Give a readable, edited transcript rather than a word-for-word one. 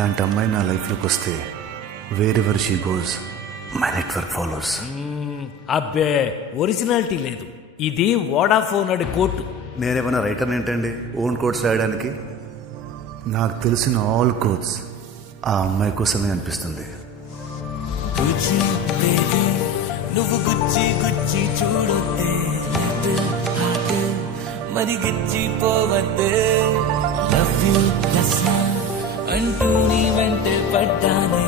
ఇలాంటి అమ్మాయి నా లైఫ్లోకి వస్తే wherever she goes my network follows. అబ్బే ఒరిజినాలిటీ లేదు, ఇది వోడాఫోన్ అడి కోట్. నేనేమైనా రైటర్ ఏంటండి ఓన్ కోడ్స్ రాయడానికి? నాకు తెలిసిన ఆల్ కోడ్స్ ఆ అమ్మాయి కోసమే అనిపిస్తుంది. నువ్వు గుచ్చి గుచ్చి చూడొద్దే, మరి గిచ్చి పోవద్దే. లవ్ యూ అంటూ నీ వెంటే పడ్డానే.